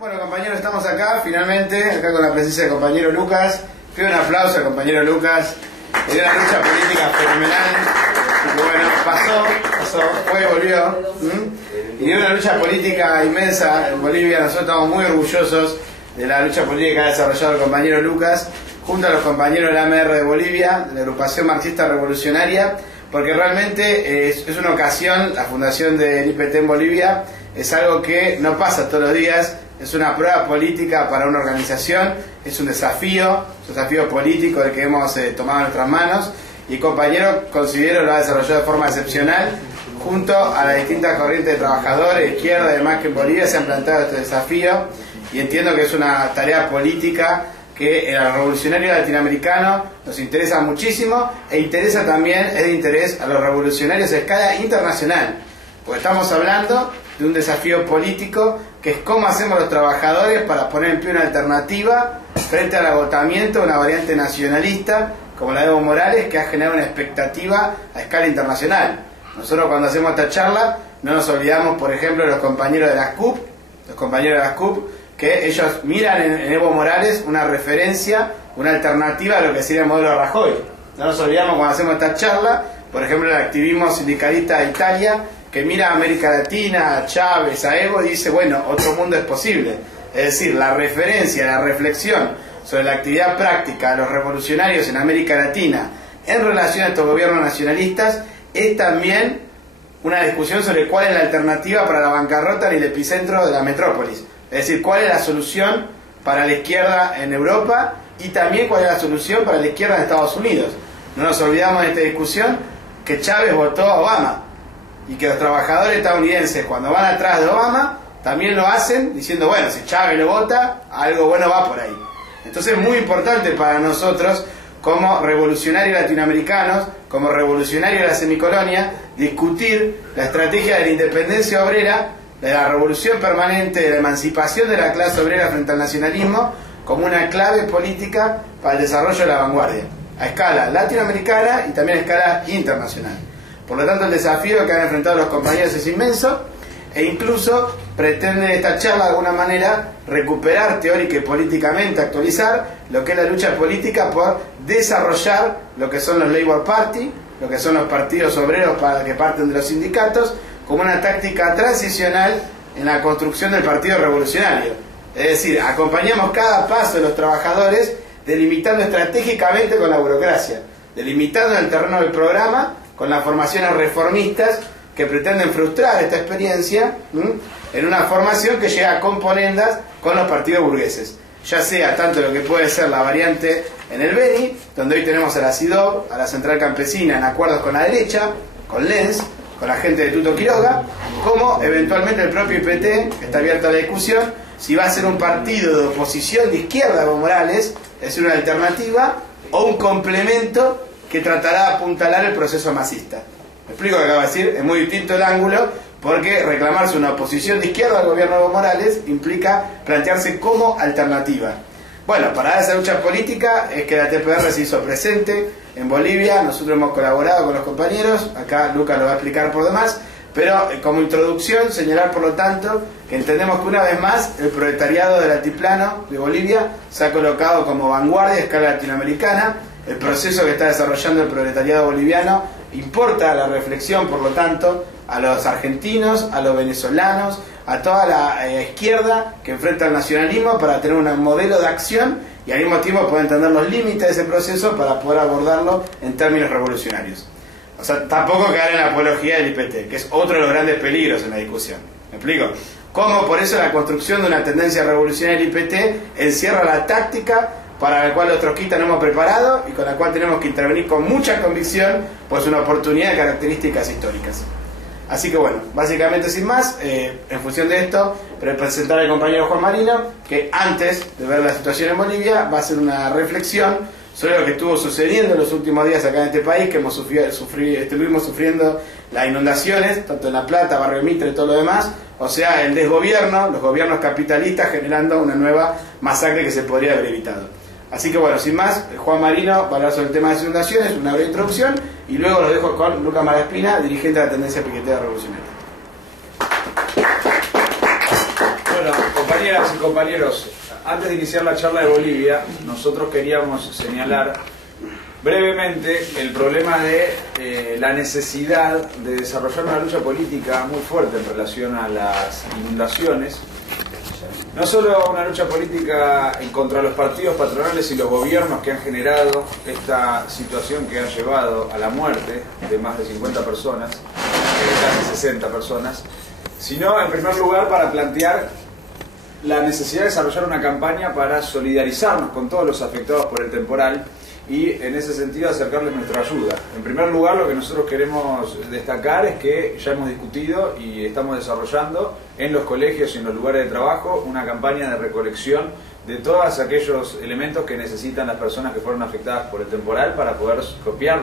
Bueno, compañeros, estamos acá, finalmente, acá con la presencia del compañero Lucas. Pido un aplauso al compañero Lucas. Dio una lucha política fenomenal. Y bueno, pasó, fue, volvió. Y dio una lucha política inmensa en Bolivia. Nosotros estamos muy orgullosos de la lucha política que ha desarrollado el compañero Lucas, junto a los compañeros de la AMR de Bolivia, de la agrupación marxista revolucionaria, porque realmente es una ocasión, la fundación del IPT en Bolivia, es algo que no pasa todos los días, es una prueba política para una organización, es un desafío político del que hemos tomado en nuestras manos, y el compañero, considero, lo ha desarrollado de forma excepcional, junto a las distintas corrientes de trabajadores, izquierda y demás que en Bolivia se han planteado este desafío, y entiendo que es una tarea política que a los revolucionarios latinoamericanos nos interesa muchísimo, e interesa también, es de interés a los revolucionarios a escala internacional, porque estamos hablando de un desafío político que es cómo hacemos los trabajadores para poner en pie una alternativa frente al agotamiento de una variante nacionalista como la de Evo Morales, que ha generado una expectativa a escala internacional. Nosotros cuando hacemos esta charla no nos olvidamos, por ejemplo, de los compañeros de las CUP, que ellos miran en Evo Morales una referencia, una alternativa a lo que sería el modelo de Rajoy. No nos olvidamos cuando hacemos esta charla, por ejemplo, el activismo sindicalista de Italia, que mira a América Latina, a Chávez, a Evo, y dice, bueno, otro mundo es posible. Es decir, la referencia, la reflexión sobre la actividad práctica de los revolucionarios en América Latina en relación a estos gobiernos nacionalistas es también una discusión sobre cuál es la alternativa para la bancarrota en el epicentro de la metrópolis. Es decir, cuál es la solución para la izquierda en Europa y también cuál es la solución para la izquierda en Estados Unidos. No nos olvidamos de esta discusión que Chávez votó a Obama y que los trabajadores estadounidenses, cuando van atrás de Obama, también lo hacen diciendo, bueno, si Chávez lo vota, algo bueno va por ahí. Entonces es muy importante para nosotros, como revolucionarios latinoamericanos, como revolucionarios de la semicolonia, discutir la estrategia de la independencia obrera, de la revolución permanente, de la emancipación de la clase obrera frente al nacionalismo, como una clave política para el desarrollo de la vanguardia, a escala latinoamericana y también a escala internacional. Por lo tanto, el desafío que han enfrentado los compañeros es inmenso, e incluso pretende esta charla de alguna manera recuperar teórica y políticamente, actualizar lo que es la lucha política por desarrollar lo que son los Labour Party, lo que son los partidos obreros para que parten de los sindicatos, como una táctica transicional en la construcción del partido revolucionario. Es decir, acompañamos cada paso de los trabajadores delimitando estratégicamente con la burocracia, delimitando el terreno del programa con las formaciones reformistas que pretenden frustrar esta experiencia en una formación que llega a componendas con los partidos burgueses, ya sea tanto lo que puede ser la variante en el Beni, donde hoy tenemos a la CIDOB, a la Central Campesina en acuerdos con la derecha, con Lenz, con la gente de Tuto Quiroga, como eventualmente el propio IPT, que está abierto a la discusión, si va a ser un partido de oposición de izquierda a Evo Morales, es decir, una alternativa, o un complemento que tratará de apuntalar el proceso masista. Me explico lo que acabo de decir, es muy distinto el ángulo, porque reclamarse una oposición de izquierda al gobierno de Evo Morales implica plantearse como alternativa. Bueno, para esa lucha política es que la TPR se hizo presente en Bolivia, nosotros hemos colaborado con los compañeros, acá Lucas lo va a explicar por demás, pero como introducción señalar por lo tanto que entendemos que una vez más el proletariado del altiplano de Bolivia se ha colocado como vanguardia a escala latinoamericana. El proceso que está desarrollando el proletariado boliviano importa la reflexión, por lo tanto, a los argentinos, a los venezolanos, a toda la izquierda que enfrenta al nacionalismo para tener un modelo de acción y al mismo tiempo poder entender los límites de ese proceso para poder abordarlo en términos revolucionarios. O sea, tampoco caer en la apología del IPT, que es otro de los grandes peligros en la discusión. ¿Me explico? Como por eso la construcción de una tendencia revolucionaria del IPT encierra la táctica para la cual los trotskistas nos hemos preparado y con la cual tenemos que intervenir con mucha convicción, pues una oportunidad de características históricas. Así que bueno, básicamente sin más, en función de esto, presentar al compañero Juan Marino, que antes de ver la situación en Bolivia va a hacer una reflexión sobre lo que estuvo sucediendo en los últimos días acá en este país, que estuvimos sufriendo las inundaciones, tanto en La Plata, Barrio Mitre y todo lo demás, o sea, el desgobierno, los gobiernos capitalistas generando una nueva masacre que se podría haber evitado. Así que bueno, sin más, Juan Marino va a hablar sobre el tema de las inundaciones, una breve introducción, y luego lo dejo con Lucas Malaspina, dirigente de la tendencia piquetera revolucionaria. Bueno, compañeros, Compañeras y compañeros, antes de iniciar la charla de Bolivia, nosotros queríamos señalar brevemente el problema de la necesidad de desarrollar una lucha política muy fuerte en relación a las inundaciones. No solo una lucha política contra los partidos patronales y los gobiernos que han generado esta situación que ha llevado a la muerte de más de 50 personas, casi 60 personas, sino en primer lugar para plantear la necesidad de desarrollar una campaña para solidarizarnos con todos los afectados por el temporal y en ese sentido acercarles nuestra ayuda. En primer lugar, lo que nosotros queremos destacar es que ya hemos discutido y estamos desarrollando en los colegios y en los lugares de trabajo una campaña de recolección de todos aquellos elementos que necesitan las personas que fueron afectadas por el temporal para poder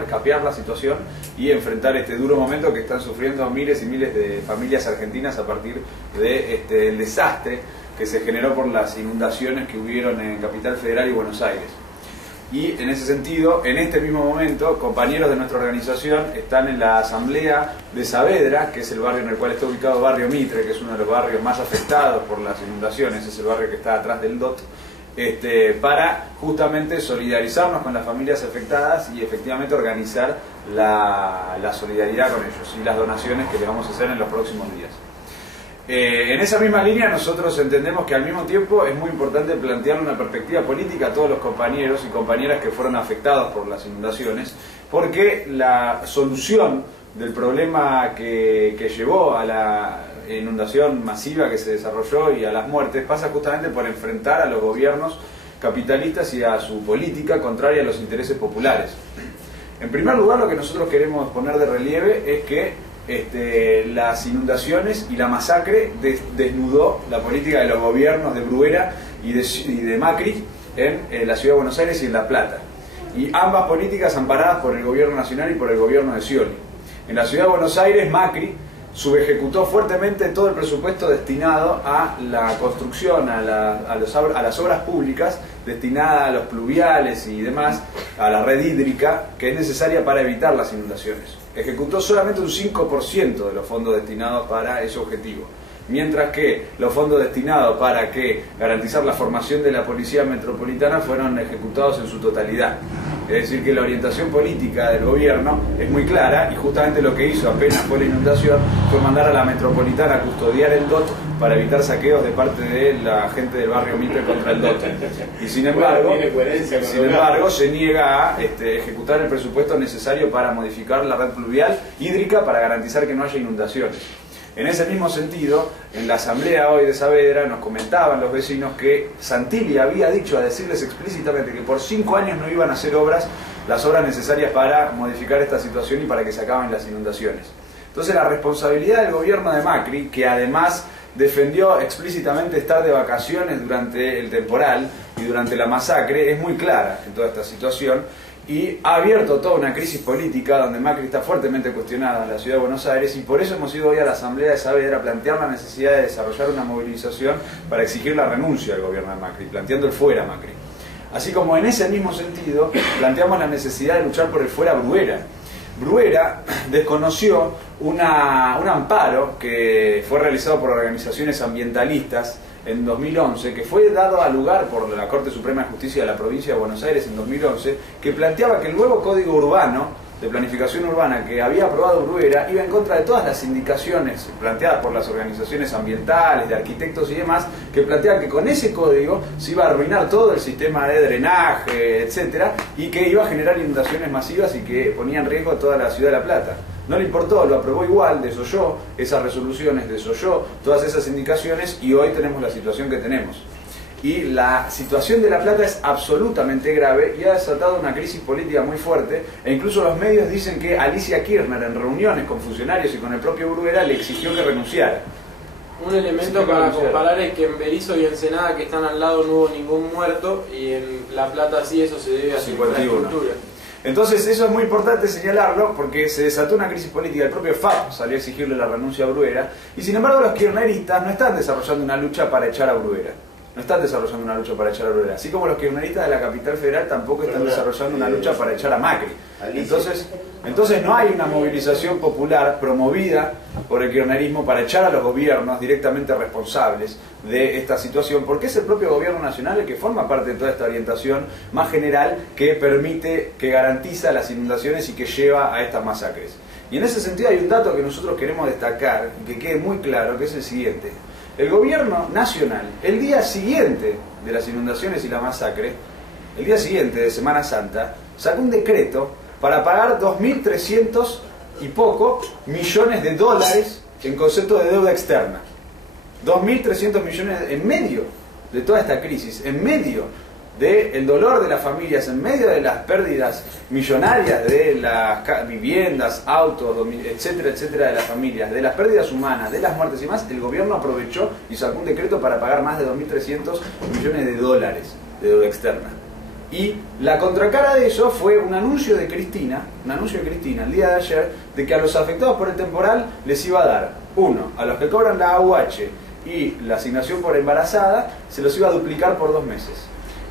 capear la situación y enfrentar este duro momento que están sufriendo miles y miles de familias argentinas a partir del desastre que se generó por las inundaciones que hubieron en Capital Federal y Buenos Aires. Y en ese sentido, en este mismo momento, compañeros de nuestra organización están en la asamblea de Saavedra, que es el barrio en el cual está ubicado Barrio Mitre, que es uno de los barrios más afectados por las inundaciones, es el barrio que está atrás del DOT, para justamente solidarizarnos con las familias afectadas y efectivamente organizar la solidaridad con ellos y las donaciones que les vamos a hacer en los próximos días. En esa misma línea nosotros entendemos que al mismo tiempo es muy importante plantear una perspectiva política a todos los compañeros y compañeras que fueron afectados por las inundaciones, porque la solución del problema que llevó a la inundación masiva que se desarrolló y a las muertes pasa justamente por enfrentar a los gobiernos capitalistas y a su política contraria a los intereses populares. En primer lugar, lo que nosotros queremos poner de relieve es que las inundaciones y la masacre desnudó la política de los gobiernos de Bruera y de Macri en la ciudad de Buenos Aires y en La Plata. Y ambas políticas amparadas por el gobierno nacional y por el gobierno de Scioli. En la ciudad de Buenos Aires, Macri subejecutó fuertemente todo el presupuesto destinado a la construcción, a las obras públicas, destinada a los pluviales y demás, a la red hídrica que es necesaria para evitar las inundaciones. Ejecutó solamente un 5% de los fondos destinados para ese objetivo, mientras que los fondos destinados para garantizar la formación de la policía metropolitana fueron ejecutados en su totalidad. Es decir, que la orientación política del gobierno es muy clara y justamente lo que hizo apenas fue la inundación fue mandar a la metropolitana a custodiar el DOT para evitar saqueos de parte de la gente del barrio Mitre contra el DOT. Y sin embargo se niega a ejecutar el presupuesto necesario para modificar la red pluvial hídrica para garantizar que no haya inundaciones. En ese mismo sentido, en la asamblea hoy de Saavedra nos comentaban los vecinos que Santilli había dicho a decirles explícitamente que por 5 años no iban a hacer las obras necesarias para modificar esta situación y para que se acaben las inundaciones. Entonces la responsabilidad del gobierno de Macri, que además defendió explícitamente estar de vacaciones durante el temporal y durante la masacre, es muy clara en toda esta situación. Y ha abierto toda una crisis política donde Macri está fuertemente cuestionada en la ciudad de Buenos Aires y por eso hemos ido hoy a la asamblea de Saavedra a plantear la necesidad de desarrollar una movilización para exigir la renuncia del gobierno de Macri, planteando el fuera Macri. Así como en ese mismo sentido planteamos la necesidad de luchar por el fuera Bruera. Bruera desconoció un amparo que fue realizado por organizaciones ambientalistas en 2011, que fue dado a lugar por la Corte Suprema de Justicia de la provincia de Buenos Aires en 2011, que planteaba que el nuevo Código Urbano de Planificación Urbana que había aprobado Bruera iba en contra de todas las indicaciones planteadas por las organizaciones ambientales, de arquitectos y demás, que planteaban que con ese código se iba a arruinar todo el sistema de drenaje, etcétera, y que iba a generar inundaciones masivas y que ponía en riesgo a toda la ciudad de La Plata. No le importó, lo aprobó igual, desoyó esas resoluciones, desoyó todas esas indicaciones y hoy tenemos la situación que tenemos. Y la situación de La Plata es absolutamente grave y ha desatado una crisis política muy fuerte e incluso los medios dicen que Alicia Kirchner en reuniones con funcionarios y con el propio Bruera le exigió que renunciara. Un elemento para comparar es que en Berisso y Ensenada, que están al lado, no hubo ningún muerto y en La Plata sí, eso se debe a su infraestructura. Entonces eso es muy importante señalarlo porque se desató una crisis política, el propio FAP salió a exigirle la renuncia a Bruera y sin embargo los kirchneristas no están desarrollando una lucha para echar a Bruera. No están desarrollando una lucha para echar a Bruera, así como los kirchneristas de la Capital Federal tampoco están desarrollando una lucha para echar a Macri. Entonces, Entonces no hay una movilización popular promovida por el kirchnerismo para echar a los gobiernos directamente responsables de esta situación, porque es el propio gobierno nacional el que forma parte de toda esta orientación más general que permite, que garantiza las inundaciones y que lleva a estas masacres. Y en ese sentido hay un dato que nosotros queremos destacar y que quede muy claro, que es el siguiente. El gobierno nacional, el día siguiente de las inundaciones y la masacre, el día siguiente de Semana Santa, sacó un decreto para pagar 2.300 y poco millones de dólares en concepto de deuda externa. 2.300 millones en medio de toda esta crisis, en medio del dolor de las familias, en medio de las pérdidas millonarias de las viviendas, autos, etcétera, etcétera, de las familias, de las pérdidas humanas, de las muertes y más, el gobierno aprovechó y sacó un decreto para pagar más de 2.300 millones de dólares de deuda externa. Y la contracara de eso fue un anuncio de Cristina, el día de ayer, de que a los afectados por el temporal les iba a dar, uno, a los que cobran la AUH y la asignación por embarazada, se los iba a duplicar por 2 meses.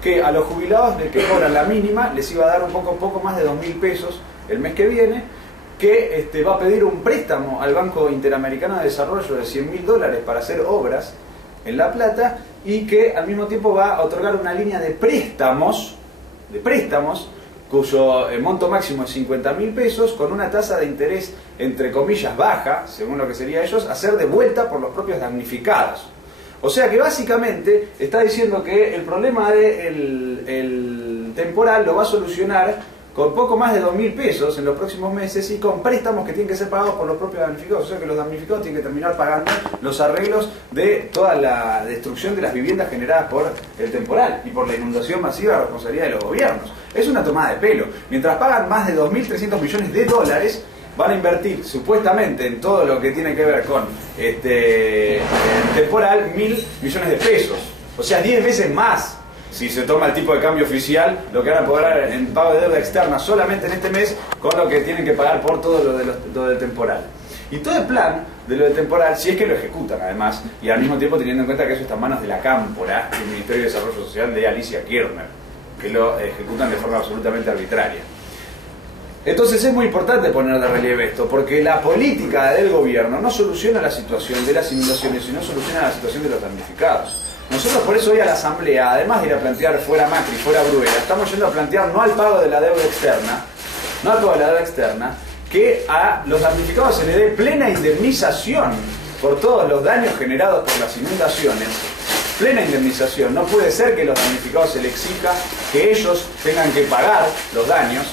Que a los jubilados que cobran la mínima les iba a dar un poco más de 2.000 pesos el mes que viene, que va a pedir un préstamo al Banco Interamericano de Desarrollo de $100.000 para hacer obras en La Plata, y que al mismo tiempo va a otorgar una línea de préstamos cuyo monto máximo es 50.000 pesos, con una tasa de interés entre comillas baja, según lo que sería ellos, a ser devuelta por los propios damnificados. O sea que básicamente está diciendo que el problema del temporal lo va a solucionar con poco más de 2.000 pesos en los próximos meses y con préstamos que tienen que ser pagados por los propios damnificados. O sea que los damnificados tienen que terminar pagando los arreglos de toda la destrucción de las viviendas generadas por el temporal y por la inundación masiva de responsabilidad de los gobiernos. Es una tomada de pelo. Mientras pagan más de 2.300 millones de dólares, van a invertir supuestamente en todo lo que tiene que ver con el temporal 1.000 millones de pesos. O sea, 10 veces más. Si se toma el tipo de cambio oficial, lo que van a cobrar en pago de deuda externa solamente en este mes, con lo que tienen que pagar por todo lo del temporal. Y todo el plan de lo del temporal, si es que lo ejecutan además, y al mismo tiempo teniendo en cuenta que eso está en manos de la Cámpora, el Ministerio de Desarrollo Social de Alicia Kirchner, que lo ejecutan de forma absolutamente arbitraria. Entonces es muy importante poner de relieve esto, porque la política del gobierno no soluciona la situación de las inundaciones, sino soluciona la situación de los damnificados. Nosotros por eso hoy a la Asamblea, además de ir a plantear fuera Macri, fuera Bruera, estamos yendo a plantear no al pago de la deuda externa, que a los damnificados se les dé plena indemnización por todos los daños generados por las inundaciones. Plena indemnización. No puede ser que los damnificados se les exija que ellos tengan que pagar los daños.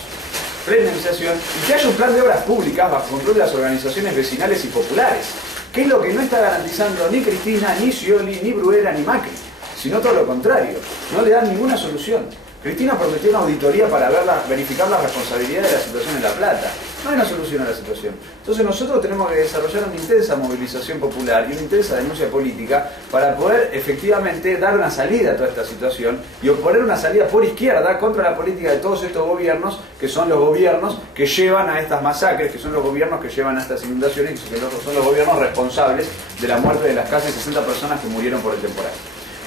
Plena indemnización. Y que haya un plan de obras públicas bajo control de las organizaciones vecinales y populares, que es lo que no está garantizando ni Cristina, ni Scioli, ni Bruera, ni Macri, sino todo lo contrario. No le dan ninguna solución. Cristina prometió una auditoría para verificar la responsabilidad de la situación en La Plata. No hay una solución a la situación. Entonces nosotros tenemos que desarrollar una intensa movilización popular y una intensa denuncia política para poder efectivamente dar una salida a toda esta situación y oponer una salida por izquierda contra la política de todos estos gobiernos, que son los gobiernos que llevan a estas masacres, que son los gobiernos que llevan a estas inundaciones, que son los gobiernos responsables de la muerte de las casi 60 personas que murieron por el temporal.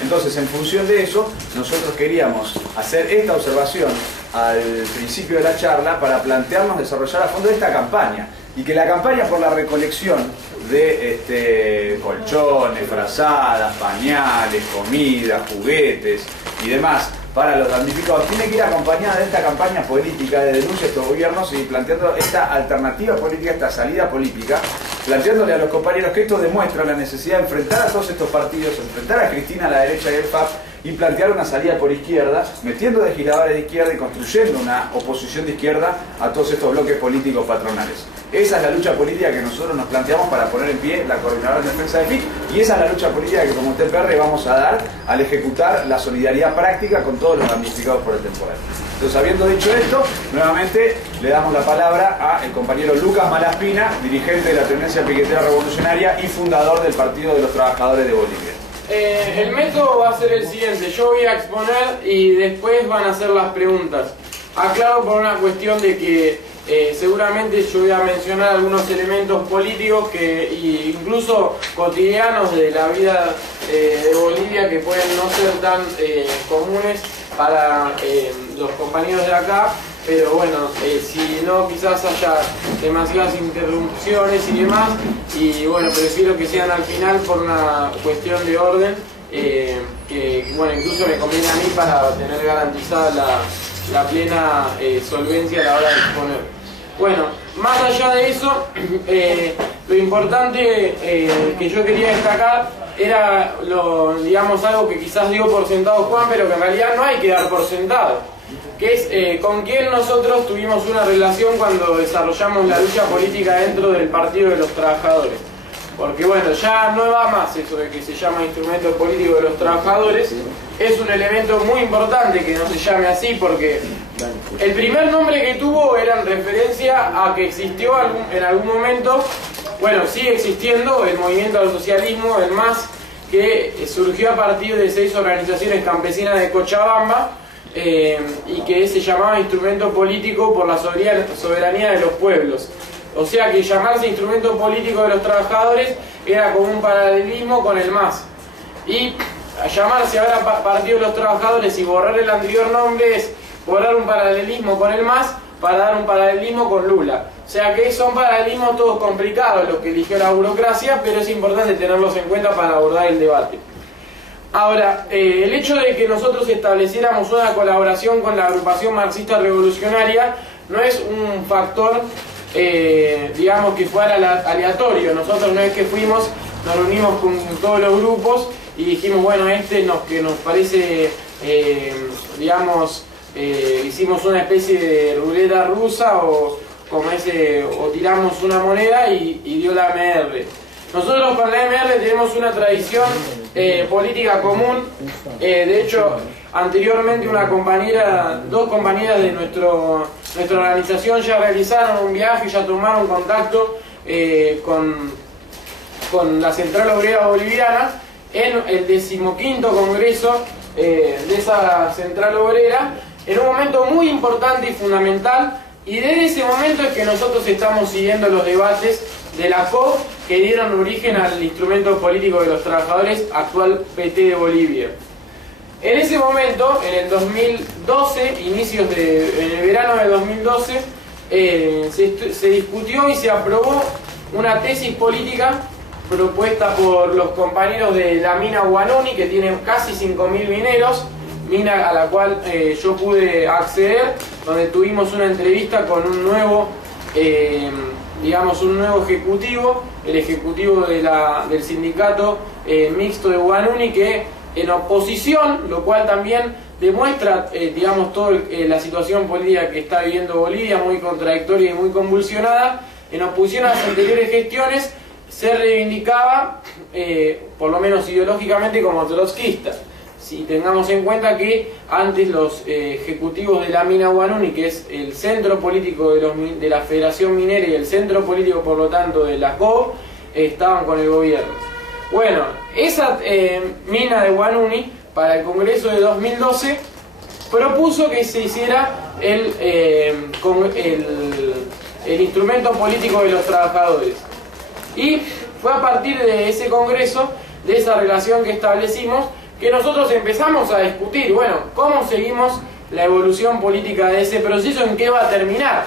Entonces, en función de eso, nosotros queríamos hacer esta observación al principio de la charla para plantearnos desarrollar a fondo esta campaña, y que la campaña por la recolección de colchones, frazadas, pañales, comida, juguetes y demás para los damnificados tiene que ir acompañada de esta campaña política de denuncia a estos gobiernos y planteando esta alternativa política, esta salida política, planteándole a los compañeros que esto demuestra la necesidad de enfrentar a todos estos partidos, enfrentar a Cristina a la derecha y al FAP, y plantear una salida por izquierda, metiendo legisladores de izquierda y construyendo una oposición de izquierda a todos estos bloques políticos patronales. Esa es la lucha política que nosotros nos planteamos para poner en pie la Coordinadora de Defensa de FIC, y esa es la lucha política que como TPR vamos a dar al ejecutar la solidaridad práctica con todos los damnificados por el temporal. Entonces, habiendo dicho esto, nuevamente le damos la palabra al compañero Lucas Malaspina, dirigente de la Tendencia Piquetera Revolucionaria y fundador del Partido de los Trabajadores de Bolivia. El método va a ser el siguiente: yo voy a exponer y después van a hacer las preguntas. Aclaro por una cuestión de que seguramente yo voy a mencionar algunos elementos políticos que incluso cotidianos de la vida de Bolivia, que pueden no ser tan comunes para los compañeros de acá, pero bueno, si no quizás haya demasiadas interrupciones y demás, y bueno, prefiero que sean al final por una cuestión de orden, que bueno, incluso me conviene a mí para tener garantizada la plena solvencia a la hora de exponer. Bueno, más allá de eso, lo importante que yo quería destacar era digamos, algo que quizás dio por sentado Juan, pero que en realidad no hay que dar por sentado, que es con quién nosotros tuvimos una relación cuando desarrollamos la lucha política dentro del Partido de los Trabajadores. Porque bueno, ya no va más eso de que se llama instrumento político de los trabajadores. Es un elemento muy importante que no se llame así, porque el primer nombre que tuvo era en referencia a que existió en algún momento, bueno, sigue existiendo el movimiento al socialismo, el MAS, que surgió a partir de 6 organizaciones campesinas de Cochabamba, y que se llamaba Instrumento Político por la Soberanía de los Pueblos. O sea que llamarse Instrumento Político de los Trabajadores era como un paralelismo con el MAS. Y llamarse ahora Partido de los Trabajadores y borrar el anterior nombre es borrar un paralelismo con el MAS para dar un paralelismo con Lula. O sea que son paralelismos todos complicados los que eligió la burocracia, pero es importante tenerlos en cuenta para abordar el debate. Ahora, el hecho de que nosotros estableciéramos una colaboración con la agrupación marxista revolucionaria no es un factor, digamos, que fuera aleatorio. Nosotros no es que fuimos, nos reunimos con todos los grupos y dijimos, bueno, que nos parece, digamos, hicimos una especie de ruleta rusa o tiramos una moneda y dio la AMR. Nosotros con la AMR tenemos una tradición política común. De hecho, anteriormente dos compañeras de nuestra organización ya realizaron un viaje y ya tomaron contacto con la Central Obrera Boliviana en el 15º Congreso de esa Central Obrera, en un momento muy importante y fundamental, y desde ese momento es que nosotros estamos siguiendo los debates de la COP que dieron origen al Instrumento Político de los Trabajadores, actual PT de Bolivia. En ese momento, en el 2012, en el verano del 2012, se discutió y se aprobó una tesis política propuesta por los compañeros de la mina Huanuni, que tienen casi 5.000 mineros, mina a la cual yo pude acceder, donde tuvimos una entrevista con un nuevo, digamos, un nuevo ejecutivo, el ejecutivo del sindicato mixto de Huanuni, que en oposición, lo cual también demuestra, digamos, toda la situación política que está viviendo Bolivia, muy contradictoria y muy convulsionada. En oposición a las anteriores gestiones, se reivindicaba, por lo menos ideológicamente, como trotskista. Si tengamos en cuenta que antes los ejecutivos de la mina Huanuni, que es el centro político de la Federación Minera y el centro político, por lo tanto, de la COB, estaban con el gobierno. Bueno, esa mina de Huanuni, para el Congreso de 2012, propuso que se hiciera el Instrumento Político de los Trabajadores. Y fue a partir de ese Congreso, de esa relación que establecimos, que nosotros empezamos a discutir, bueno, cómo seguimos la evolución política de ese proceso, en qué va a terminar.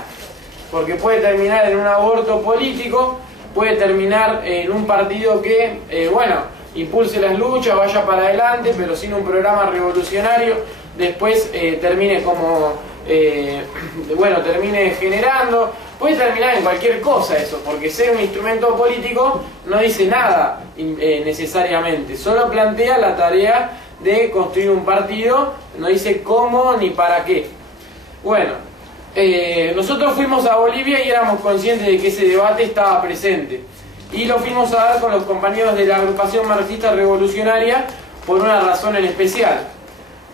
Porque puede terminar en un aborto político, puede terminar en un partido que, bueno, impulse las luchas, vaya para adelante, pero sin un programa revolucionario, después termine como, bueno, termine generando. Puede terminar en cualquier cosa eso, porque ser un instrumento político no dice nada necesariamente, solo plantea la tarea de construir un partido, no dice cómo ni para qué. Bueno, nosotros fuimos a Bolivia y éramos conscientes de que ese debate estaba presente, y lo fuimos a dar con los compañeros de la agrupación marxista revolucionaria por una razón en especial.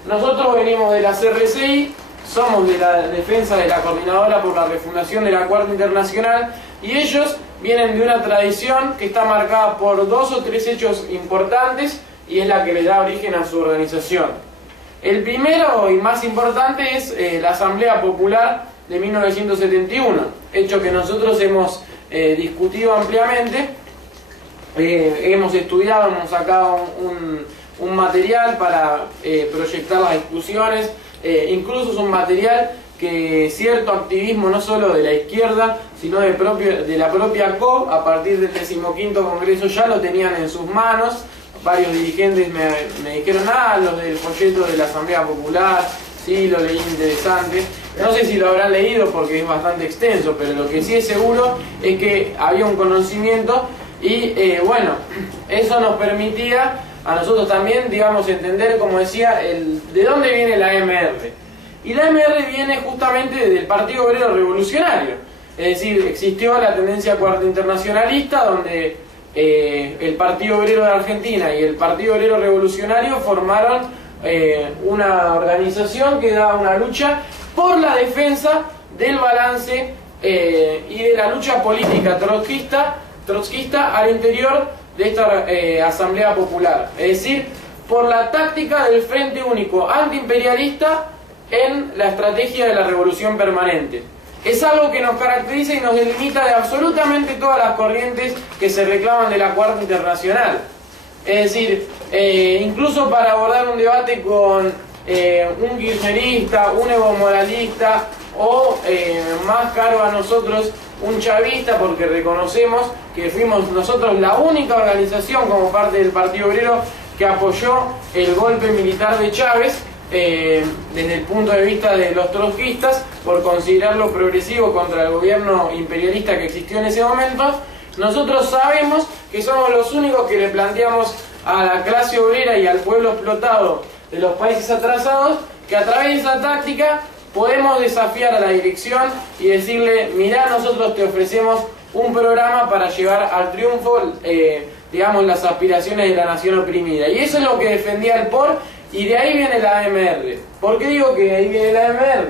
Nosotros venimos de la CRCI, somos de la defensa de la Coordinadora por la Refundación de la Cuarta Internacional, y ellos vienen de una tradición que está marcada por 2 o 3 hechos importantes, y es la que le da origen a su organización. El primero y más importante es la Asamblea Popular de 1971, hecho que nosotros hemos discutido ampliamente, hemos estudiado, hemos sacado un material para proyectar las discusiones. Incluso es un material que cierto activismo no solo de la izquierda, sino de la propia COP, a partir del 15º Congreso ya lo tenían en sus manos. Varios dirigentes me dijeron, los del folleto de la Asamblea Popular, sí, lo leí interesante. No sé si lo habrán leído porque es bastante extenso, pero lo que sí es seguro es que había un conocimiento y bueno, eso nos permitía a nosotros también, digamos, entender, como decía, de dónde viene la AMR. Y la AMR viene justamente del Partido Obrero Revolucionario. Es decir, existió la tendencia cuarta internacionalista, donde el Partido Obrero de Argentina y el Partido Obrero Revolucionario formaron una organización que daba una lucha por la defensa del balance y de la lucha política trotskista al interior de esta Asamblea Popular. Es decir, por la táctica del Frente Único Antiimperialista en la estrategia de la revolución permanente. Es algo que nos caracteriza y nos delimita de absolutamente todas las corrientes que se reclaman de la Cuarta Internacional. Es decir, incluso para abordar un debate con un kirchnerista, un evo-moralista o, más caro a nosotros, un chavista, porque reconocemos que fuimos nosotros la única organización como parte del Partido Obrero que apoyó el golpe militar de Chávez, desde el punto de vista de los trotskistas, por considerarlo progresivo contra el gobierno imperialista que existió en ese momento. Nosotros sabemos que somos los únicos que le planteamos a la clase obrera y al pueblo explotado de los países atrasados que a través de esa táctica podemos desafiar a la dirección y decirle, mirá, nosotros te ofrecemos un programa para llevar al triunfo, digamos, las aspiraciones de la nación oprimida. Y eso es lo que defendía el POR, y de ahí viene la AMR. ¿Por qué digo que ahí viene la AMR?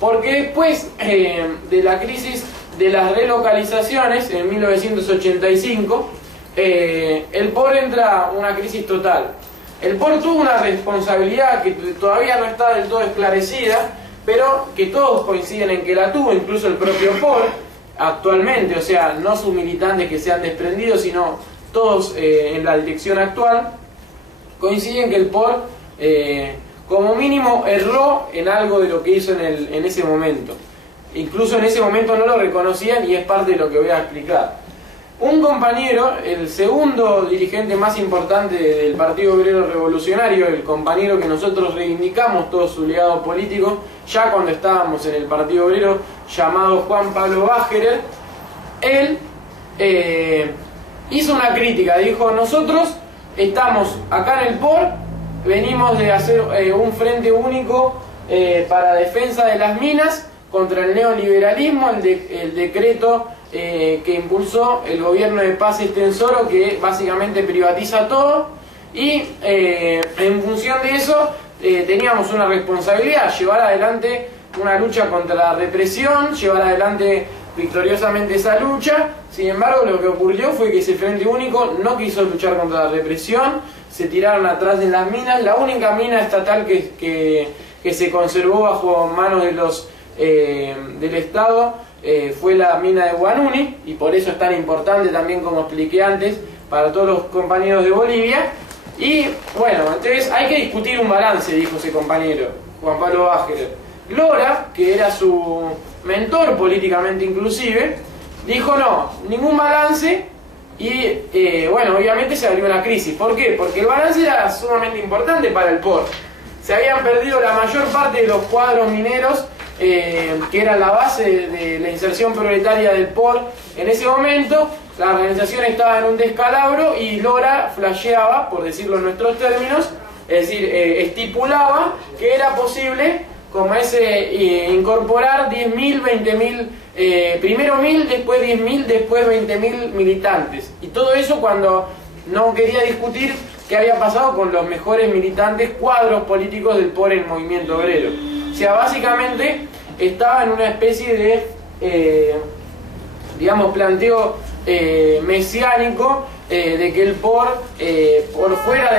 Porque después de la crisis de las relocalizaciones en 1985, el POR entra en una crisis total. El POR tuvo una responsabilidad que todavía no está del todo esclarecida, pero que todos coinciden en que la tuvo, incluso el propio POR actualmente, o sea, no sus militantes que se han desprendido, sino todos en la dirección actual, coinciden que el POR como mínimo erró en algo de lo que hizo en ese momento. Incluso en ese momento no lo reconocían, y es parte de lo que voy a explicar. Un compañero, el segundo dirigente más importante del Partido Obrero Revolucionario, el compañero que nosotros reivindicamos todo su legado político, ya cuando estábamos en el Partido Obrero, llamado Juan Pablo Bájerer, él hizo una crítica, dijo, nosotros estamos acá en el POR, venimos de hacer un frente único para defensa de las minas contra el neoliberalismo, el decreto que impulsó el gobierno de Paz Estenssoro, que básicamente privatiza todo, y en función de eso teníamos una responsabilidad, llevar adelante una lucha contra la represión, llevar adelante victoriosamente esa lucha. Sin embargo, lo que ocurrió fue que ese Frente Único no quiso luchar contra la represión, se tiraron atrás de las minas. La única mina estatal que se conservó bajo manos de los del Estado fue la mina de Guanuni, y por eso es tan importante también, como expliqué antes, para todos los compañeros de Bolivia. Y bueno, entonces hay que discutir un balance, dijo ese compañero, Juan Pablo Bájerer. Lora, que era su mentor políticamente inclusive, dijo no, ningún balance, y bueno, obviamente se abrió una crisis. ¿Por qué? Porque el balance era sumamente importante para el POR. Se habían perdido la mayor parte de los cuadros mineros, que era la base de la inserción proletaria del POR en ese momento. La organización estaba en un descalabro y Lora flasheaba, por decirlo en nuestros términos, es decir, estipulaba que era posible, como incorporar 10.000, 20.000, primero 1.000, después 10.000, después 20.000 militantes. Y todo eso cuando no quería discutir qué había pasado con los mejores militantes, cuadros políticos del POR en el movimiento obrero. O sea, básicamente estaba en una especie de, digamos, planteo mesiánico de que el POR, por fuera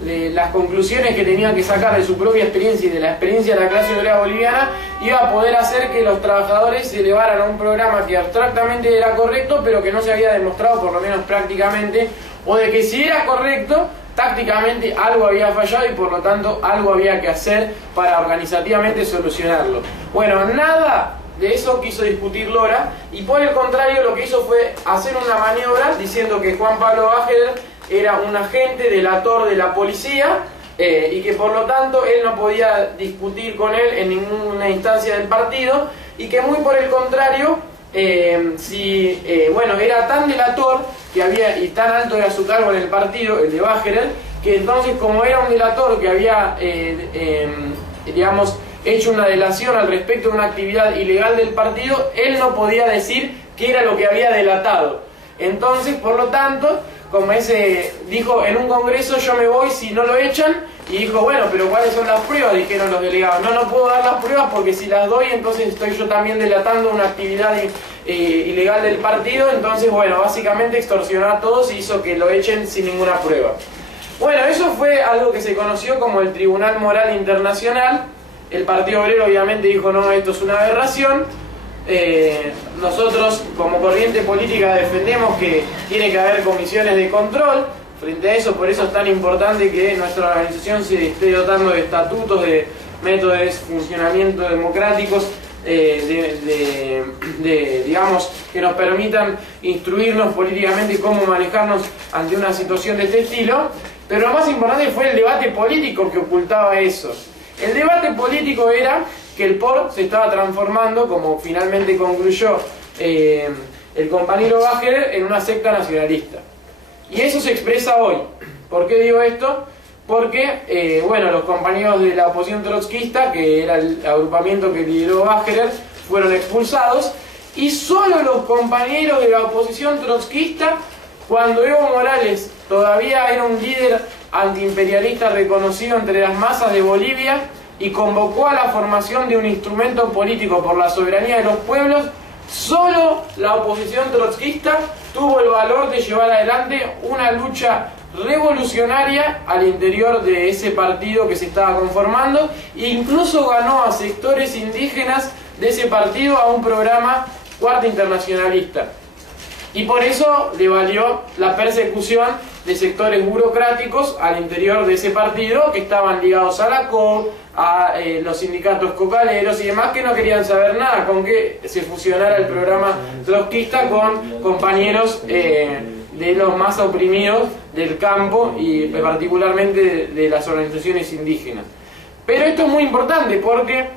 de las conclusiones que tenían que sacar de su propia experiencia y de la experiencia de la clase obrera boliviana, iba a poder hacer que los trabajadores se elevaran a un programa que abstractamente era correcto, pero que no se había demostrado, por lo menos prácticamente, o de que si era correcto, tácticamente algo había fallado y por lo tanto algo había que hacer para organizativamente solucionarlo. Bueno, nada de eso quiso discutir Lora, y por el contrario lo que hizo fue hacer una maniobra diciendo que Juan Pablo Bacherer era un agente delator de la policía, y que por lo tanto él no podía discutir con él en ninguna instancia del partido, y que muy por el contrario, bueno, era tan delator que había, y tan alto era su cargo en el partido, el de Bacherer, que entonces como era un delator que había, digamos, hecho una delación al respecto de una actividad ilegal del partido, él no podía decir qué era lo que había delatado. Entonces, por lo tanto, como ese dijo en un congreso, yo me voy si no lo echan, y dijo, bueno, pero ¿cuáles son las pruebas?, dijeron los delegados. No puedo dar las pruebas porque si las doy entonces estoy yo también delatando una actividad ilegal del partido. Entonces, bueno, básicamente extorsionó a todos y hizo que lo echen sin ninguna prueba. Bueno, eso fue algo que se conoció como el Tribunal Moral Internacional. El Partido Obrero obviamente dijo, no, esto es una aberración. Nosotros como corriente política defendemos que tiene que haber comisiones de control frente a eso. Por eso es tan importante que nuestra organización se esté dotando de estatutos, de métodos de funcionamiento democráticos, digamos, que nos permitan instruirnos políticamente y cómo manejarnos ante una situación de este estilo. Pero lo más importante fue el debate político que ocultaba eso. El debate político era que el POR se estaba transformando, como finalmente concluyó el compañero Bacherer, en una secta nacionalista. Y eso se expresa hoy. ¿Por qué digo esto? Porque, bueno, los compañeros de la oposición trotskista, que era el agrupamiento que lideró Bacherer, fueron expulsados, y solo los compañeros de la oposición trotskista, cuando Evo Morales todavía era un líder antiimperialista reconocido entre las masas de Bolivia, y convocó a la formación de un instrumento político por la soberanía de los pueblos, solo la oposición trotskista tuvo el valor de llevar adelante una lucha revolucionaria al interior de ese partido que se estaba conformando, e incluso ganó a sectores indígenas de ese partido a un programa cuarta internacionalista. Y por eso le valió la persecución de sectores burocráticos al interior de ese partido que estaban ligados a la COP, a los sindicatos cocaleros y demás, que no querían saber nada con que se fusionara el programa trotskista con compañeros de los más oprimidos del campo y particularmente de las organizaciones indígenas. Pero esto es muy importante porque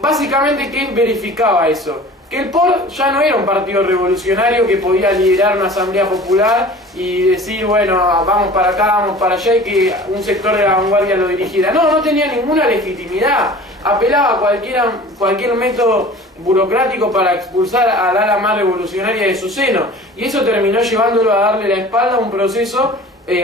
básicamente ¿qué verificaba eso? Que el POR ya no era un partido revolucionario que podía liderar una asamblea popular y decir, bueno, vamos para acá, vamos para allá, y que un sector de la vanguardia lo dirigiera. No tenía ninguna legitimidad. Apelaba a cualquier método burocrático para expulsar al ala más revolucionaria de su seno. Y eso terminó llevándolo a darle la espalda a un proceso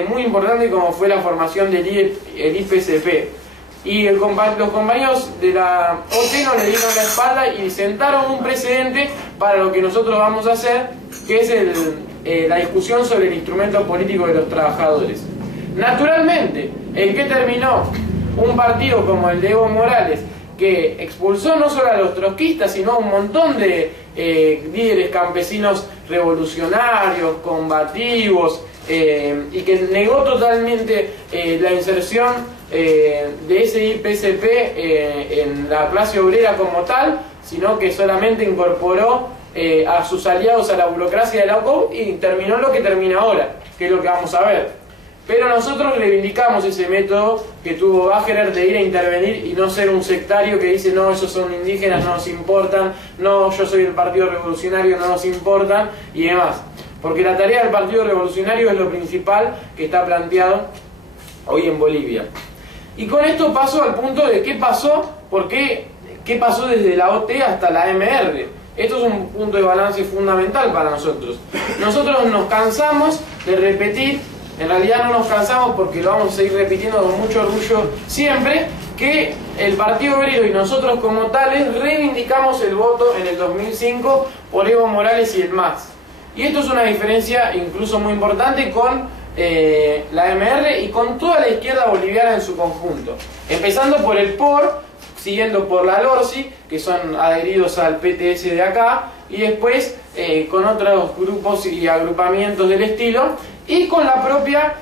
muy importante como fue la formación del IPCP. Y los compañeros de la OT no le dieron la espalda y sentaron un precedente para lo que nosotros vamos a hacer, que es la discusión sobre el instrumento político de los trabajadores. Naturalmente, el que terminó un partido como el de Evo Morales, que expulsó no solo a los trotskistas, sino a un montón de líderes campesinos revolucionarios, combativos, y que negó totalmente la inserción de ese IPCP en la clase obrera como tal, sino que solamente incorporó a sus aliados a la burocracia de la OCOP y terminó lo que termina ahora, que es lo que vamos a ver. Pero nosotros reivindicamos ese método que tuvo Bacherer de ir a intervenir y no ser un sectario que dice, no, esos son indígenas, no nos importan, no, yo soy del Partido Revolucionario, no nos importan, y demás. Porque la tarea del Partido Revolucionario es lo principal que está planteado hoy en Bolivia. Y con esto paso al punto de qué pasó, qué pasó desde la OT hasta la MR. Esto es un punto de balance fundamental para nosotros. Nosotros nos cansamos de repetir, en realidad no nos cansamos porque lo vamos a seguir repitiendo con mucho orgullo siempre, que el Partido Obrero y nosotros como tales reivindicamos el voto en el 2005 por Evo Morales y el MAS. Y esto es una diferencia incluso muy importante con la MR y con toda la izquierda boliviana en su conjunto. Empezando por el POR, siguiendo por la LORSI, que son adheridos al PTS de acá, y después con otros grupos y agrupamientos del estilo, y con la propia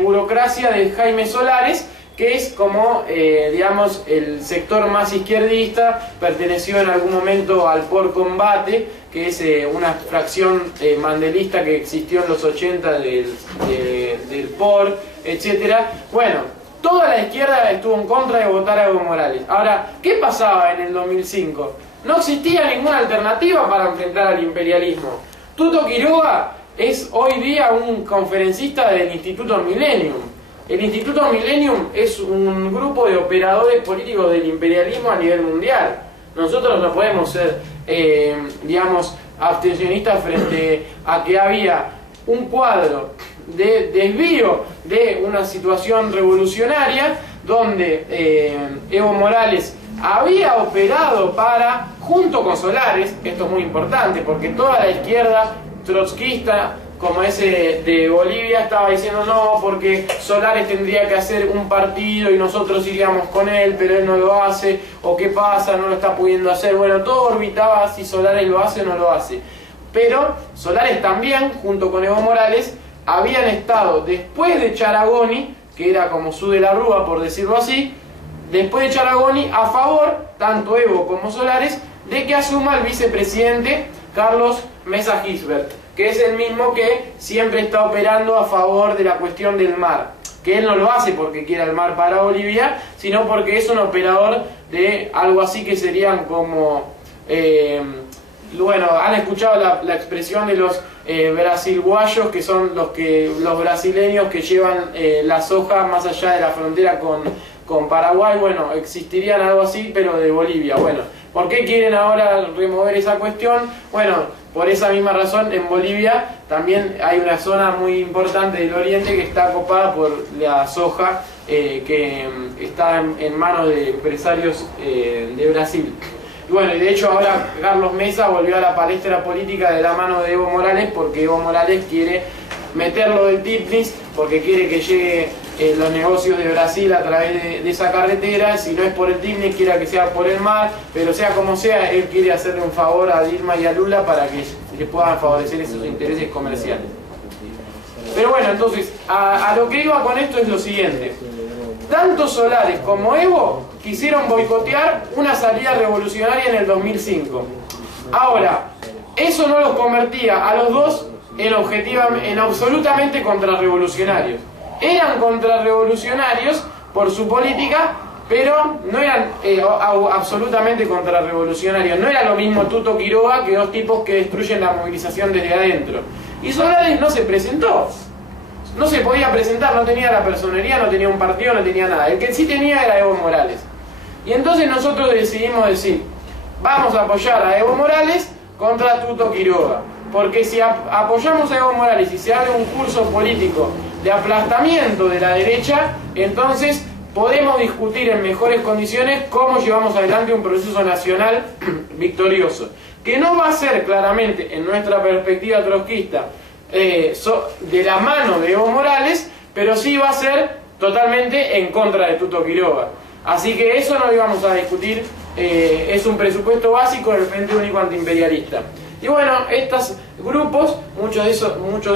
burocracia de Jaime Solares, que es como, digamos, el sector más izquierdista, perteneció en algún momento al POR Combate, que es una fracción mandelista que existió en los 80 del POR, etc. Bueno, toda la izquierda estuvo en contra de votar a Evo Morales. Ahora, ¿qué pasaba en el 2005? No existía ninguna alternativa para enfrentar al imperialismo. Tuto Quiroga es hoy día un conferencista del Instituto Millennium. El Instituto Millennium es un grupo de operadores políticos del imperialismo a nivel mundial. Nosotros no podemos ser, digamos, abstencionistas frente a que había un cuadro de desvío de una situación revolucionaria donde Evo Morales había operado para, junto con Solares, esto es muy importante porque toda la izquierda trotskista como ese de Bolivia estaba diciendo no, porque Solares tendría que hacer un partido y nosotros iríamos con él, pero él no lo hace, o qué pasa, no lo está pudiendo hacer. Bueno, todo orbitaba si Solares lo hace o no lo hace. Pero Solares también, junto con Evo Morales, habían estado después de Charagoni, que era como su de la Rúa, por decirlo así, después de Charagoni, a favor, tanto Evo como Solares, de que asuma el vicepresidente Carlos Mesa Gisbert, que es el mismo que siempre está operando a favor de la cuestión del mar, que él no lo hace porque quiera el mar para Bolivia, sino porque es un operador de algo así que serían como, bueno, han escuchado la expresión de los brasilguayos, que son los brasileños que llevan la soja más allá de la frontera con Paraguay. Bueno, existirían algo así, pero de Bolivia. Bueno, ¿por qué quieren ahora remover esa cuestión? Bueno, por esa misma razón, en Bolivia también hay una zona muy importante del oriente que está copada por la soja, que está en manos de empresarios de Brasil. Y bueno, y de hecho ahora Carlos Mesa volvió a la palestra política de la mano de Evo Morales, porque Evo Morales quiere meterlo del TIPNIS, porque quiere que llegue los negocios de Brasil a través de esa carretera. Si no es por el TIPNIS, quiera que sea por el mar, pero sea como sea, él quiere hacerle un favor a Dilma y a Lula para que le puedan favorecer esos intereses comerciales. Pero bueno, entonces, a lo que iba con esto es lo siguiente. Tanto Solares como Evo quisieron boicotear una salida revolucionaria en el 2005. Ahora, eso no los convertía a los dos en absolutamente contrarrevolucionarios. Eran contrarrevolucionarios por su política, pero no eran absolutamente contrarrevolucionarios. No era lo mismo Tuto Quiroga que dos tipos que destruyen la movilización desde adentro. Y Solares no se presentó. No se podía presentar, no tenía la personería, no tenía un partido, no tenía nada. El que sí tenía era Evo Morales. Y entonces nosotros decidimos decir, vamos a apoyar a Evo Morales contra Tuto Quiroga. Porque si apoyamos a Evo Morales y se abre un curso político de aplastamiento de la derecha, entonces podemos discutir en mejores condiciones cómo llevamos adelante un proceso nacional victorioso. Que no va a ser claramente, en nuestra perspectiva trotskista, de la mano de Evo Morales, pero sí va a ser totalmente en contra de Tuto Quiroga. Así que eso no lo íbamos a discutir, es un presupuesto básico del Frente Único Antiimperialista. Y bueno, estos grupos, muchos de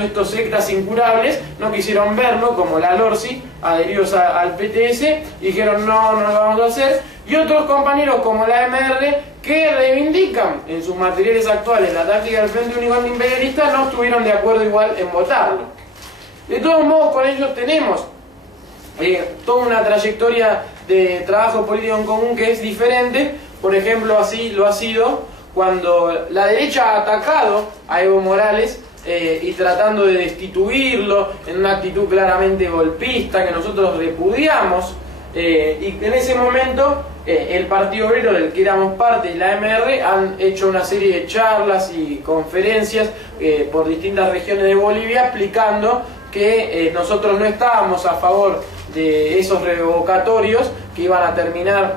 estos sectas incurables, no quisieron verlo, como la LORSI, adheridos al PTS, y dijeron no lo vamos a hacer. Y otros compañeros como la MR, que reivindican en sus materiales actuales la táctica del Frente Único Antiimperialista, no estuvieron de acuerdo igual en votarlo. De todos modos, con ellos tenemos toda una trayectoria de trabajo político en común que es diferente. Por ejemplo, así lo ha sido cuando la derecha ha atacado a Evo Morales y tratando de destituirlo en una actitud claramente golpista que nosotros repudiamos, y en ese momento el Partido Obrero del que éramos parte y la MR han hecho una serie de charlas y conferencias por distintas regiones de Bolivia explicando que nosotros no estábamos a favor de esos revocatorios que iban a terminar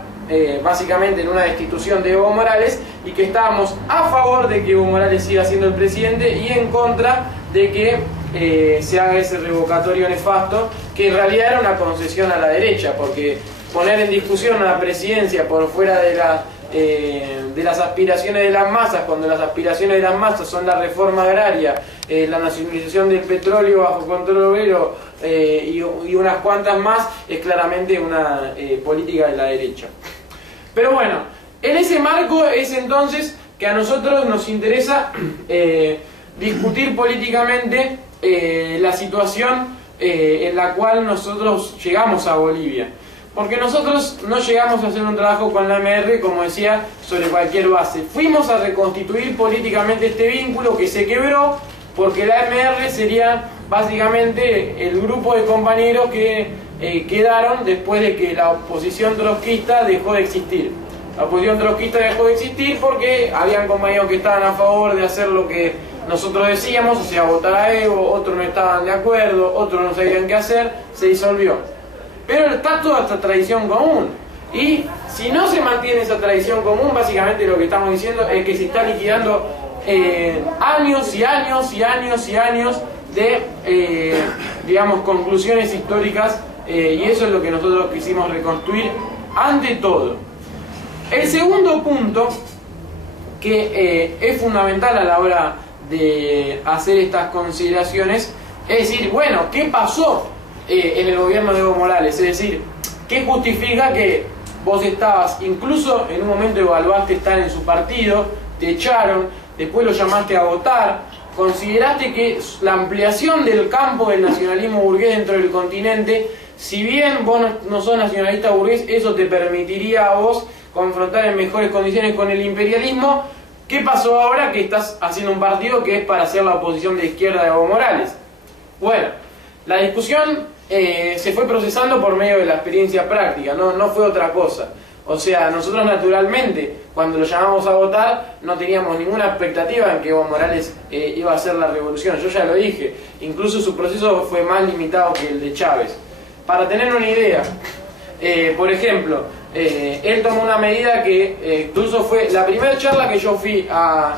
básicamente en una destitución de Evo Morales, y que estábamos a favor de que Evo Morales siga siendo el presidente y en contra de que se haga ese revocatorio nefasto, que en realidad era una concesión a la derecha, porque poner en discusión a la presidencia por fuera de de las aspiraciones de las masas, cuando las aspiraciones de las masas son la reforma agraria, la nacionalización del petróleo bajo control obrero y unas cuantas más, es claramente una política de la derecha. Pero bueno, en ese marco es entonces que a nosotros nos interesa discutir políticamente la situación en la cual nosotros llegamos a Bolivia. Porque nosotros no llegamos a hacer un trabajo con la AMR, como decía, sobre cualquier base. Fuimos a reconstituir políticamente este vínculo que se quebró, porque la AMR sería básicamente el grupo de compañeros que quedaron después de que la oposición trotskista dejó de existir. La oposición trotskista dejó de existir porque habían compañeros que estaban a favor de hacer lo que nosotros decíamos, o sea, votar a Evo, otros no estaban de acuerdo, otros no sabían qué hacer, se disolvió. Pero está toda esta tradición común, y si no se mantiene esa tradición común, básicamente lo que estamos diciendo es que se está liquidando años y años y años y años de, digamos, conclusiones históricas, y eso es lo que nosotros quisimos reconstruir ante todo. El segundo punto, que es fundamental a la hora de hacer estas consideraciones, es decir, bueno, ¿qué pasó en el gobierno de Evo Morales? Es decir, ¿qué justifica que vos estabas, incluso en un momento evaluaste estar en su partido, te echaron, después lo llamaste a votar, consideraste que la ampliación del campo del nacionalismo burgués dentro del continente, si bien vos no sos nacionalista burgués, eso te permitiría a vos confrontar en mejores condiciones con el imperialismo? ¿Qué pasó ahora que estás haciendo un partido que es para hacer la oposición de izquierda de Evo Morales? Bueno, la discusión se fue procesando por medio de la experiencia práctica, no fue otra cosa. O sea, nosotros naturalmente, cuando lo llamamos a votar, no teníamos ninguna expectativa en que Evo Morales iba a hacer la revolución. Yo ya lo dije, incluso su proceso fue más limitado que el de Chávez. Para tener una idea, por ejemplo, él tomó una medida que incluso fue la primera charla que yo fui a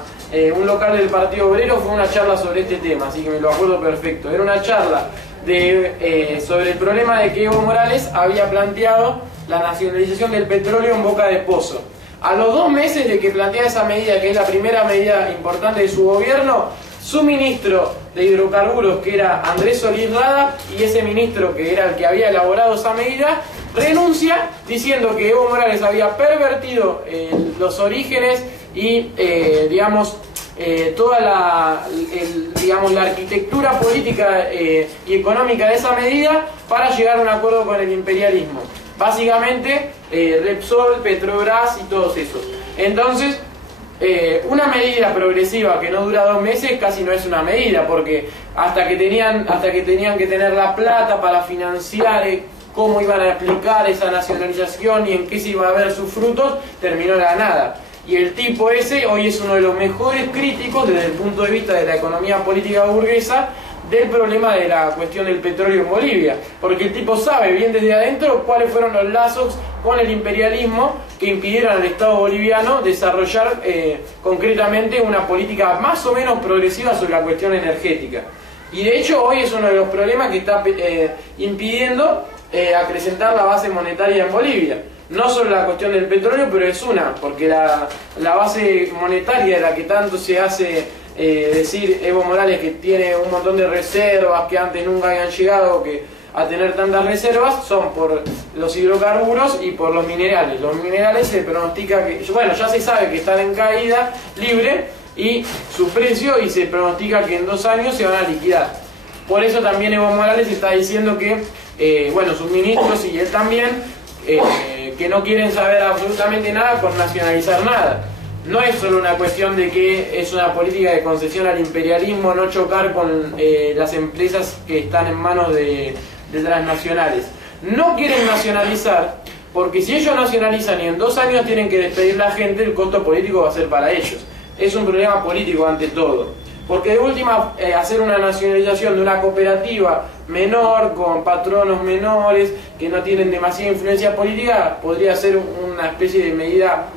un local del Partido Obrero, fue una charla sobre este tema, así que me lo acuerdo perfecto. Era una charla sobre el problema de que Evo Morales había planteado la nacionalización del petróleo en Boca de Pozo. A los 2 meses de que plantea esa medida, que es la primera medida importante de su gobierno, su ministro de hidrocarburos, que era Andrés Solís Rada, y ese ministro que era el que había elaborado esa medida, renuncia diciendo que Evo Morales había pervertido los orígenes y digamos toda la arquitectura política y económica de esa medida para llegar a un acuerdo con el imperialismo. Básicamente Repsol, Petrobras y todos esos. Entonces, una medida progresiva que no dura 2 meses casi no es una medida, porque hasta que tenían que tener la plata para financiar cómo iban a aplicar esa nacionalización y en qué se iba a ver sus frutos, terminó la nada. Y el tipo ese hoy es uno de los mejores críticos desde el punto de vista de la economía política burguesa del problema de la cuestión del petróleo en Bolivia, porque el tipo sabe bien desde adentro cuáles fueron los lazos con el imperialismo que impidieron al Estado boliviano desarrollar concretamente una política más o menos progresiva sobre la cuestión energética. Y de hecho hoy es uno de los problemas que está impidiendo acrecentar la base monetaria en Bolivia. No solo la cuestión del petróleo, pero es una, porque la base monetaria de la que tanto se hace decir Evo Morales, que tiene un montón de reservas que antes nunca habían llegado a tener tantas reservas, son por los hidrocarburos y por los minerales. Los minerales se pronostica que, bueno, ya se sabe que están en caída libre y su precio, y se pronostica que en 2 años se van a liquidar. Por eso también Evo Morales está diciendo que, bueno, sus ministros y él también, que no quieren saber absolutamente nada con nacionalizar nada. No es solo una cuestión de que es una política de concesión al imperialismo, no chocar con las empresas que están en manos de transnacionales. No quieren nacionalizar porque si ellos nacionalizan y en 2 años tienen que despedir a la gente, el costo político va a ser para ellos. Es un problema político ante todo. Porque de última, hacer una nacionalización de una cooperativa menor, con patronos menores, que no tienen demasiada influencia política, podría ser una especie de medida,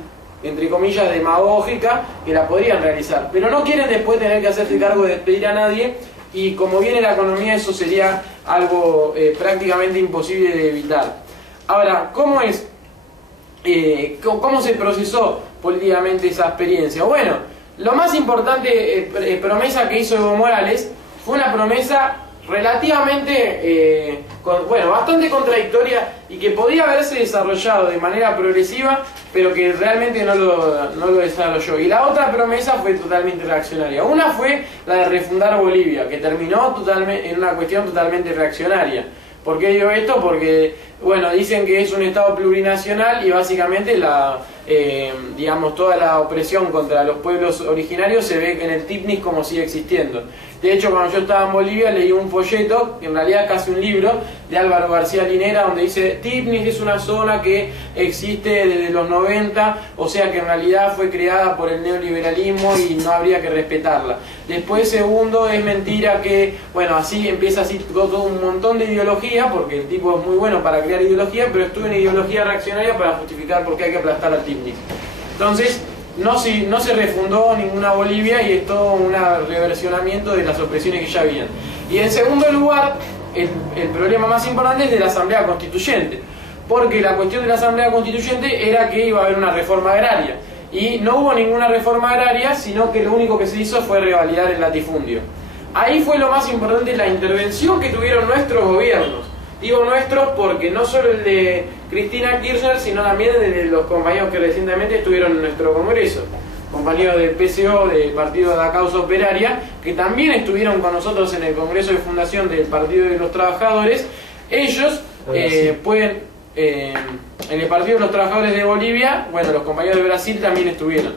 entre comillas, demagógica, que la podrían realizar. Pero no quieren después tener que hacerse cargo de despedir a nadie, y como viene la economía, eso sería algo prácticamente imposible de evitar. Ahora, ¿cómo es ¿cómo se procesó políticamente esa experiencia? Bueno, lo más importante promesa que hizo Evo Morales fue una promesa relativamente, bastante contradictoria y que podía haberse desarrollado de manera progresiva, pero que realmente no lo desarrolló. Y la otra promesa fue totalmente reaccionaria. Una fue la de refundar Bolivia, que terminó en una cuestión totalmente reaccionaria. ¿Por qué digo esto? Porque, dicen que es un Estado plurinacional y básicamente toda la opresión contra los pueblos originarios se ve en el TIPNIS como sigue existiendo. De hecho, cuando yo estaba en Bolivia leí un folleto, que en realidad es casi un libro, de Álvaro García Linera, donde dice TIPNIS es una zona que existe desde los 90, o sea que en realidad fue creada por el neoliberalismo y no habría que respetarla. Después, segundo, es mentira que, así empieza todo un montón de ideología, porque el tipo es muy bueno para crear ideología, pero estuvo en ideología reaccionaria para justificar por qué hay que aplastar al TIPNIS. Entonces, no se refundó ninguna Bolivia y es todo un reversionamiento de las opresiones que ya habían. Y en segundo lugar, el problema más importante es de la Asamblea Constituyente, porque la cuestión de la Asamblea Constituyente era que iba a haber una reforma agraria, y no hubo ninguna reforma agraria, sino que lo único que se hizo fue revalidar el latifundio. Ahí fue lo más importante, la intervención que tuvieron nuestros gobiernos. Digo nuestros porque no solo el de Cristina Kirchner, sino también el de los compañeros que recientemente estuvieron en nuestro Congreso, compañeros del PCO, del Partido de la Causa Operaria, que también estuvieron con nosotros en el Congreso de Fundación del Partido de los Trabajadores. Ellos en el Partido de los Trabajadores de Bolivia, los compañeros de Brasil también estuvieron.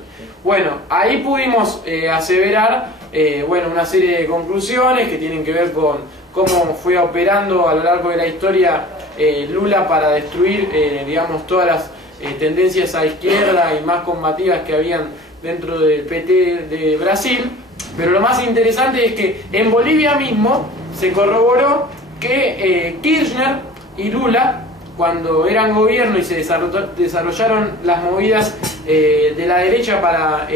Ahí pudimos aseverar una serie de conclusiones que tienen que ver con cómo fue operando a lo largo de la historia Lula para destruir, todas las tendencias a izquierda y más combativas que habían dentro del PT de Brasil. Pero lo más interesante es que en Bolivia mismo se corroboró que Kirchner y Lula, cuando eran gobierno y se desarrollaron las movidas de la derecha para,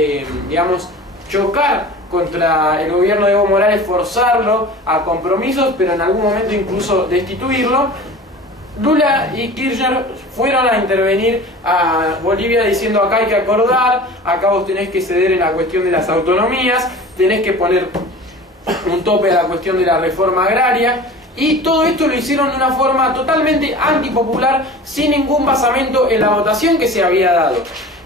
chocar contra el gobierno de Evo Morales, forzarlo a compromisos, pero en algún momento incluso destituirlo, Lula y Kirchner fueron a intervenir a Bolivia diciendo: acá hay que acordar, acá vos tenés que ceder en la cuestión de las autonomías, tenés que poner un tope a la cuestión de la reforma agraria. Y todo esto lo hicieron de una forma totalmente antipopular, sin ningún basamento en la votación que se había dado.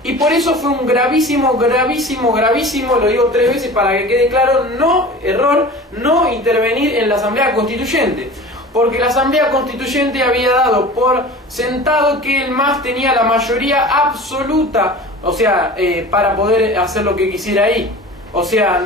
Y por eso fue un gravísimo, lo digo 3 veces para que quede claro, no intervenir en la Asamblea Constituyente. Porque la Asamblea Constituyente había dado por sentado que el MAS tenía la mayoría absoluta, para poder hacer lo que quisiera ahí.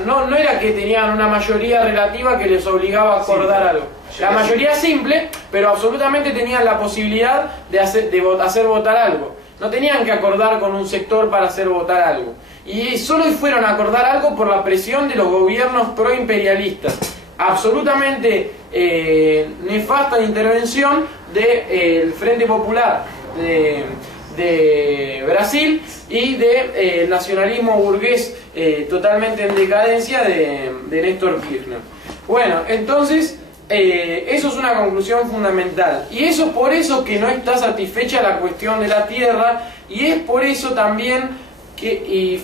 No era que tenían una mayoría relativa que les obligaba a acordar algo. La mayoría simple, pero absolutamente tenían la posibilidad de hacer votar algo. No tenían que acordar con un sector para hacer votar algo. Y solo fueron a acordar algo por la presión de los gobiernos proimperialistas. Absolutamente nefasta intervención del Frente Popular de Brasil y del nacionalismo burgués totalmente en decadencia de Néstor Kirchner. Entonces, eso es una conclusión fundamental, y eso por eso que no está satisfecha la cuestión de la tierra, y es por eso también que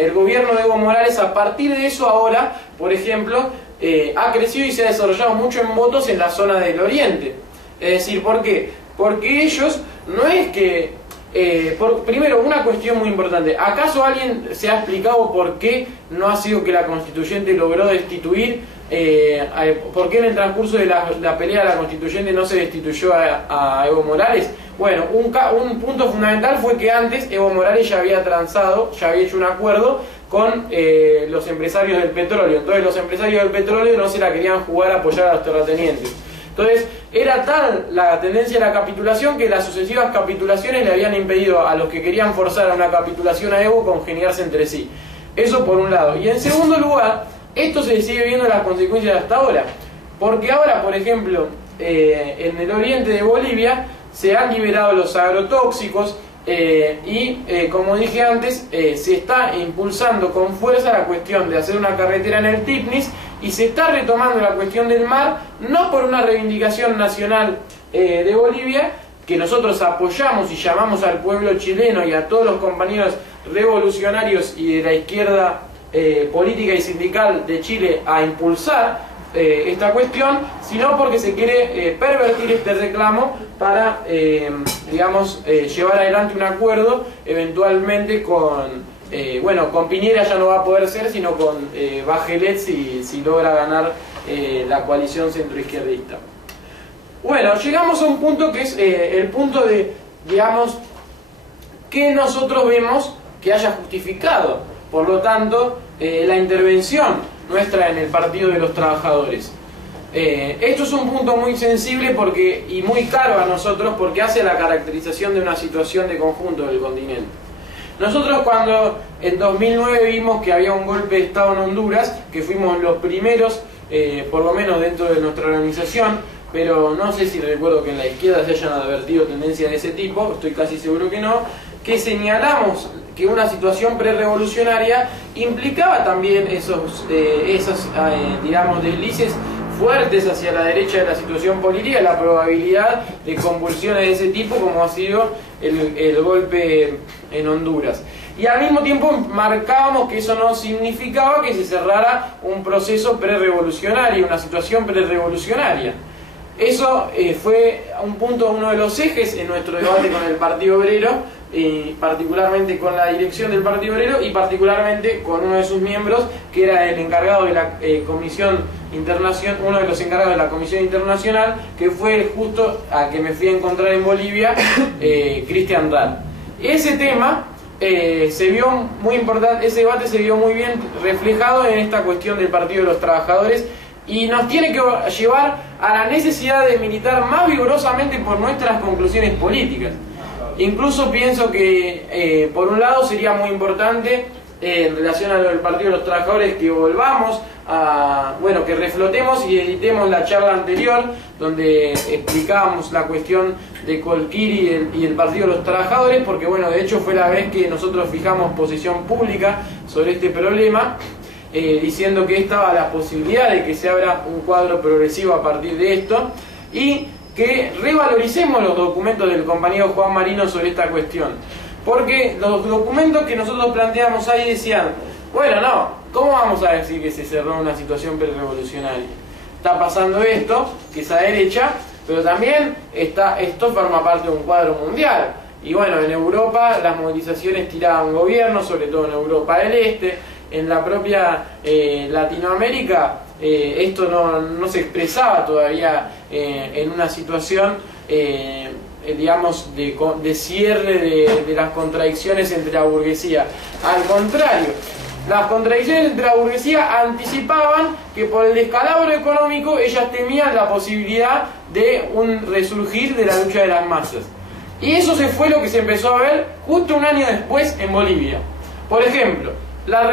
el gobierno de Evo Morales, a partir de eso ahora, por ejemplo, ha crecido y se ha desarrollado mucho en votos en la zona del oriente. Es decir, ¿por qué? Porque ellos no es que primero, una cuestión muy importante. ¿Acaso alguien se ha explicado por qué no ha sido que la constituyente logró destituir? ¿Por qué en el transcurso de la pelea de la constituyente no se destituyó a Evo Morales? Un punto fundamental fue que antes Evo Morales ya había hecho un acuerdo con los empresarios del petróleo. Entonces los empresarios del petróleo no se la querían jugar a apoyar a los terratenientes. Entonces, era tal la tendencia a la capitulación que las sucesivas capitulaciones le habían impedido a los que querían forzar a una capitulación a Evo congeniarse entre sí. Eso por un lado. Y en segundo lugar, esto se sigue viendo las consecuencias hasta ahora. Porque ahora, por ejemplo, en el oriente de Bolivia se han liberado los agrotóxicos como dije antes, se está impulsando con fuerza la cuestión de hacer una carretera en el TIPNIS, y se está retomando la cuestión del mar, no por una reivindicación nacional de Bolivia, que nosotros apoyamos y llamamos al pueblo chileno y a todos los compañeros revolucionarios y de la izquierda política y sindical de Chile a impulsar esta cuestión, sino porque se quiere pervertir este reclamo para, digamos, llevar adelante un acuerdo eventualmente con, bueno, con Piñera ya no va a poder ser, sino con Bachelet si logra ganar la coalición centroizquierdista. Bueno, llegamos a un punto que es el punto de, digamos, que nosotros vemos que haya justificado, por lo tanto, la intervención nuestra en el Partido de los Trabajadores. Esto es un punto muy sensible y muy caro a nosotros porque hace la caracterización de una situación de conjunto del continente. Nosotros cuando en 2009 vimos que había un golpe de Estado en Honduras, que fuimos los primeros, por lo menos dentro de nuestra organización, pero no sé si recuerdo que en la izquierda se hayan advertido tendencias de ese tipo, estoy casi seguro que no, que señalamos que una situación prerevolucionaria implicaba también esos digamos, deslices fuertes hacia la derecha de la situación política, la probabilidad de convulsiones de ese tipo, como ha sido el golpe en Honduras. Y al mismo tiempo marcábamos que eso no significaba que se cerrara un proceso prerevolucionario, una situación prerevolucionaria. Eso fue un punto, uno de los ejes en nuestro debate con el Partido Obrero, particularmente con la dirección del Partido Obrero y particularmente con uno de sus miembros, que era el encargado de la Comisión Internacional, uno de los encargados de la Comisión Internacional, que fue justo a que me fui a encontrar en Bolivia, Cristian Dahl. Ese tema se vio muy importante, ese debate se vio muy bien reflejado en esta cuestión del Partido de los Trabajadores y nos tiene que llevar a la necesidad de militar más vigorosamente por nuestras conclusiones políticas. Incluso pienso que por un lado sería muy importante en relación a lo del Partido de los Trabajadores que volvamos a, bueno, que reflotemos y editemos la charla anterior donde explicábamos la cuestión de Colquiri y el Partido de los Trabajadores, porque bueno, de hecho fue la vez que nosotros fijamos posición pública sobre este problema, diciendo que estaba la posibilidad de que se abra un cuadro progresivo a partir de esto y que revaloricemos los documentos del compañero Juan Marino sobre esta cuestión. Porque los documentos que nosotros planteamos ahí decían, bueno, no, ¿cómo vamos a decir que se cerró una situación prerevolucionaria? Está pasando esto, que es a derecha, pero también esto forma parte de un cuadro mundial. Y bueno, en Europa las movilizaciones tiraban gobierno, sobre todo en Europa del Este, en la propia Latinoamérica esto no se expresaba todavía en una situación digamos de cierre de las contradicciones entre la burguesía. Al contrario, las contradicciones entre la burguesía anticipaban que por el descalabro económico ellas temían la posibilidad de un resurgir de la lucha de las masas. Y eso fue lo que se empezó a ver justo un año después en Bolivia. Por ejemplo, la